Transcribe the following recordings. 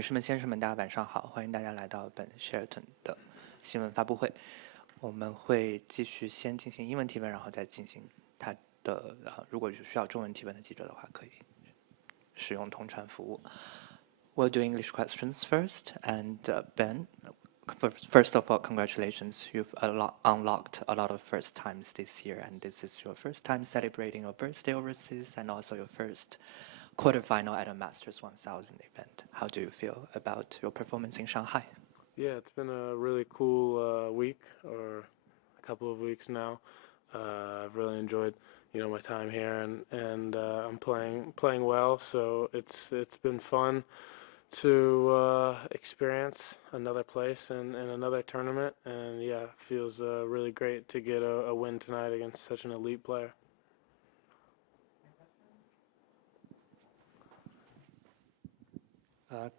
女士们、先生们，大家晚上好！欢迎大家来到本 Shelton 的新闻发布会。我们会继续先进行英文提问，然后再进行它的如果需要中文提问的记者的话，可以使用同传服务。We'll do English questions first, and Ben, first of all, congratulations. You've unlocked a lot of first times this year, and this is your first time celebrating your birthday overseas, and also your first quarterfinal at a Masters 1000 event. How do you feel about your performance in Shanghai? Yeah, it's been a really cool week, or a couple of weeks now. I've really enjoyed, my time here, and I'm playing well. So it's been fun to experience another place and another tournament, and yeah, feels really great to get a win tonight against such an elite player.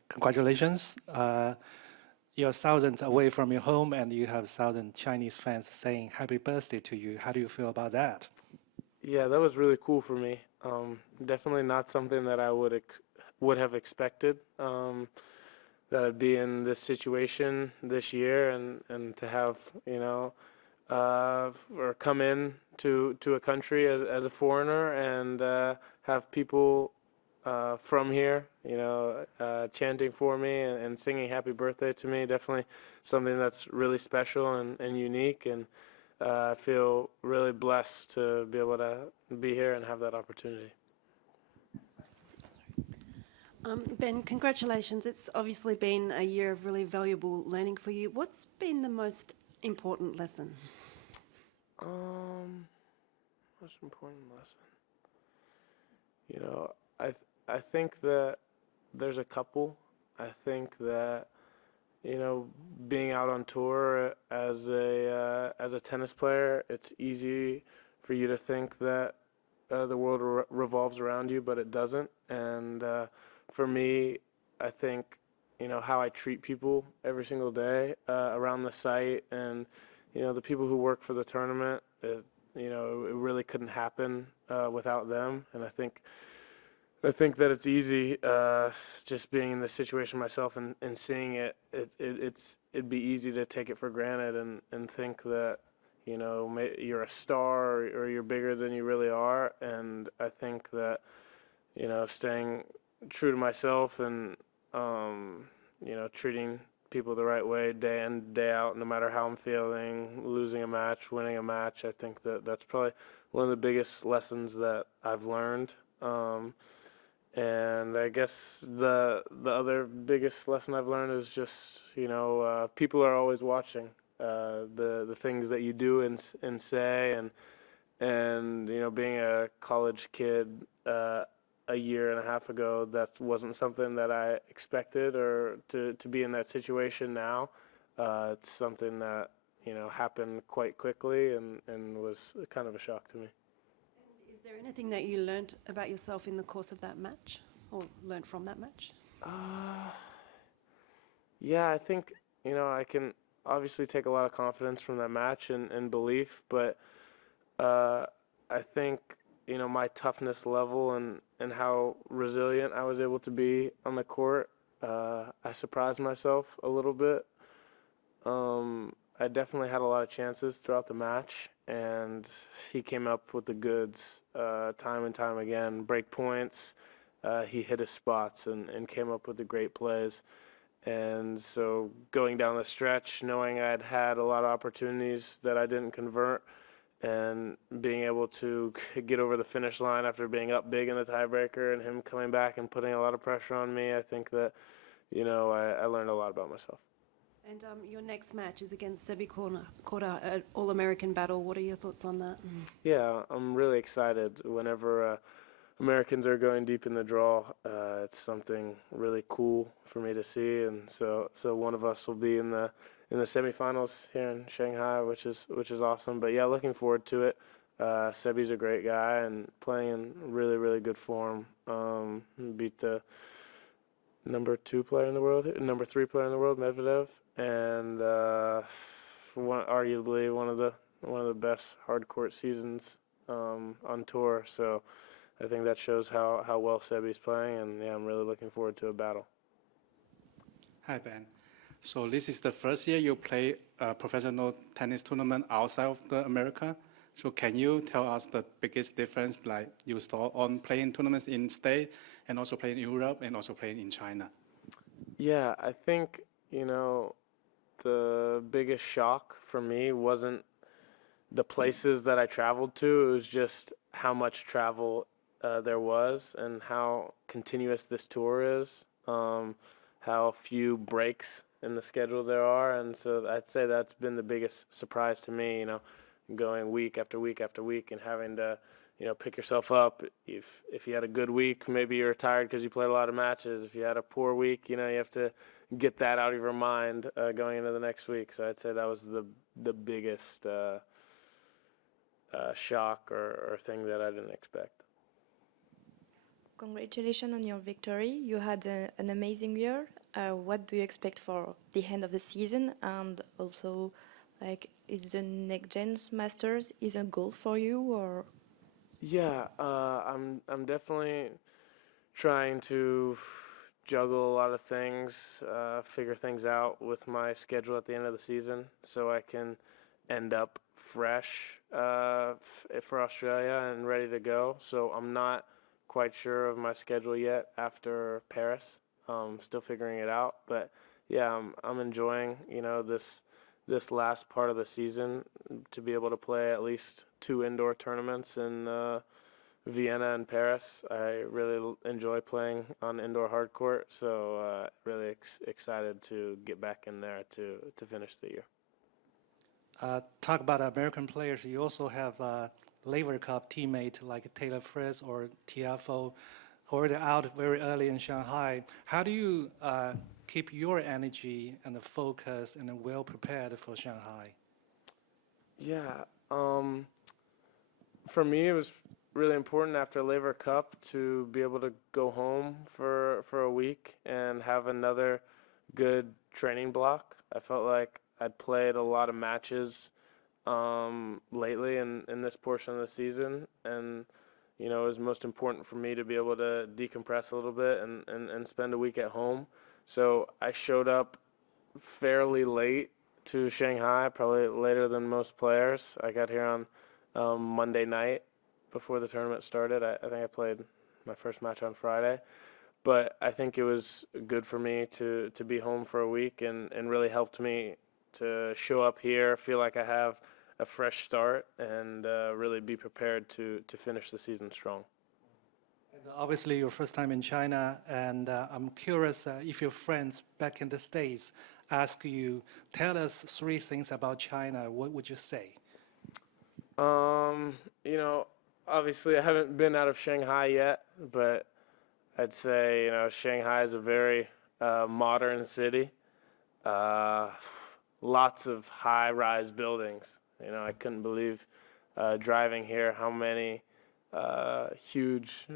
Congratulations. You're thousands away from your home and you have 1,000 Chinese fans saying happy birthday to you. How do you feel about that? Yeah, that was really cool for me. Definitely not something that I would have expected, that I'd be in this situation this year, and to have, or come in to a country as a foreigner, and have people from here, chanting for me and singing happy birthday to me. Definitely something that's really special and unique, and I feel really blessed to be able to be here and have that opportunity. Ben, congratulations. It's obviously been a year of really valuable learning for you. What's been the most important lesson? Most important lesson. I think that there's a couple. I think that being out on tour as a tennis player, it's easy for you to think that the world revolves around you, but it doesn't. And for me, I think how I treat people every single day around the site, and the people who work for the tournament. It really couldn't happen without them. And I think that it's easy, just being in this situation myself and seeing it'd be easy to take it for granted and think that, you're a star, or you're bigger than you really are. And I think that, staying true to myself and, treating people the right way day in, day out, no matter how I'm feeling, losing a match, winning a match, I think that that's probably one of the biggest lessons that I've learned. And I guess the other biggest lesson I've learned is just, people are always watching the things that you do and say, and being a college kid a year and a half ago, that wasn't something that I expected, or to be in that situation now. It's something that happened quite quickly, and was kind of a shock to me. Is there anything that you learned about yourself in the course of that match, or learned from that match? Yeah, I think, I can obviously take a lot of confidence from that match and belief, but I think, my toughness level and how resilient I was able to be on the court, I surprised myself a little bit. I definitely had a lot of chances throughout the match, and he came up with the goods time and time again. Break points, he hit his spots and came up with the great plays. And so going down the stretch, knowing I'd had a lot of opportunities that I didn't convert, and being able to get over the finish line after being up big in the tiebreaker, and him coming back and putting a lot of pressure on me, I think that, I learned a lot about myself. And your next match is against Sebi Korda, an All-American battle. What are your thoughts on that? Yeah, I'm really excited. Whenever Americans are going deep in the draw, it's something really cool for me to see, and so one of us will be in the semifinals here in Shanghai, which is awesome. But yeah, looking forward to it. Sebi's a great guy and playing in really, really good form. Beat the number 3 player in the world, Medvedev, and arguably one of the best hard court seasons on tour. So I think that shows how well Sebi's playing, and yeah, I'm really looking forward to a battle. Hi, Ben. So this is the first year you play a professional tennis tournament outside of the America. So can you tell us the biggest difference like you saw on playing tournaments in state and also playing in Europe and also playing in China? Yeah, I think, you know, the biggest shock for me wasn't the places that I traveled to. It was just how much travel there was and how continuous this tour is, how few breaks in the schedule there are. And so I'd say that's been the biggest surprise to me, you know, going week after week after week and having to, you know, pick yourself up. If you had a good week, maybe you're tired because you played a lot of matches. If you had a poor week, you know, you have to get that out of your mind going into the next week. So I'd say that was the biggest shock or thing that I didn't expect. Congratulations on your victory. You had an amazing year. What do you expect for the end of the season? And also, like, is the next gen's Masters is a goal for you or? Yeah, I'm definitely trying to juggle a lot of things, figure things out with my schedule at the end of the season, so I can end up fresh for Australia and ready to go. So I'm not quite sure of my schedule yet after Paris. Still figuring it out, but yeah, I'm enjoying, you know, this last part of the season to be able to play at least 2 indoor tournaments in Vienna and Paris. I really enjoy playing on indoor hard court, so really excited to get back in there to finish the year. Talk about American players. You also have Laver Cup teammate like Taylor Fritz or Tiafoe who are out very early in Shanghai. How do you keep your energy and the focus and well prepared for Shanghai? Yeah, for me it was really important after Laver Cup to be able to go home for a week and have another good training block. I felt like I'd played a lot of matches lately in this portion of the season, and you know, it was most important for me to be able to decompress a little bit and spend a week at home. So I showed up fairly late to Shanghai, probably later than most players. I got here on Monday night before the tournament started. I think I played my first match on Friday. But I think it was good for me to be home for a week and really helped me to show up here, feel like I have a fresh start, and really be prepared to finish the season strong. And obviously, your first time in China, and I'm curious if your friends back in the States ask you, tell us 3 things about China, what would you say? You know, obviously I haven't been out of Shanghai yet, but I'd say, you know, Shanghai is a very modern city. Lots of high-rise buildings. You know, I couldn't believe driving here how many huge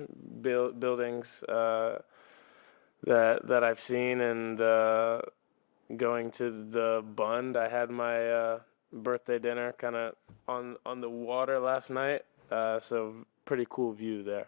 buildings that I've seen, and going to the Bund. I had my birthday dinner kind of on the water last night, so pretty cool view there.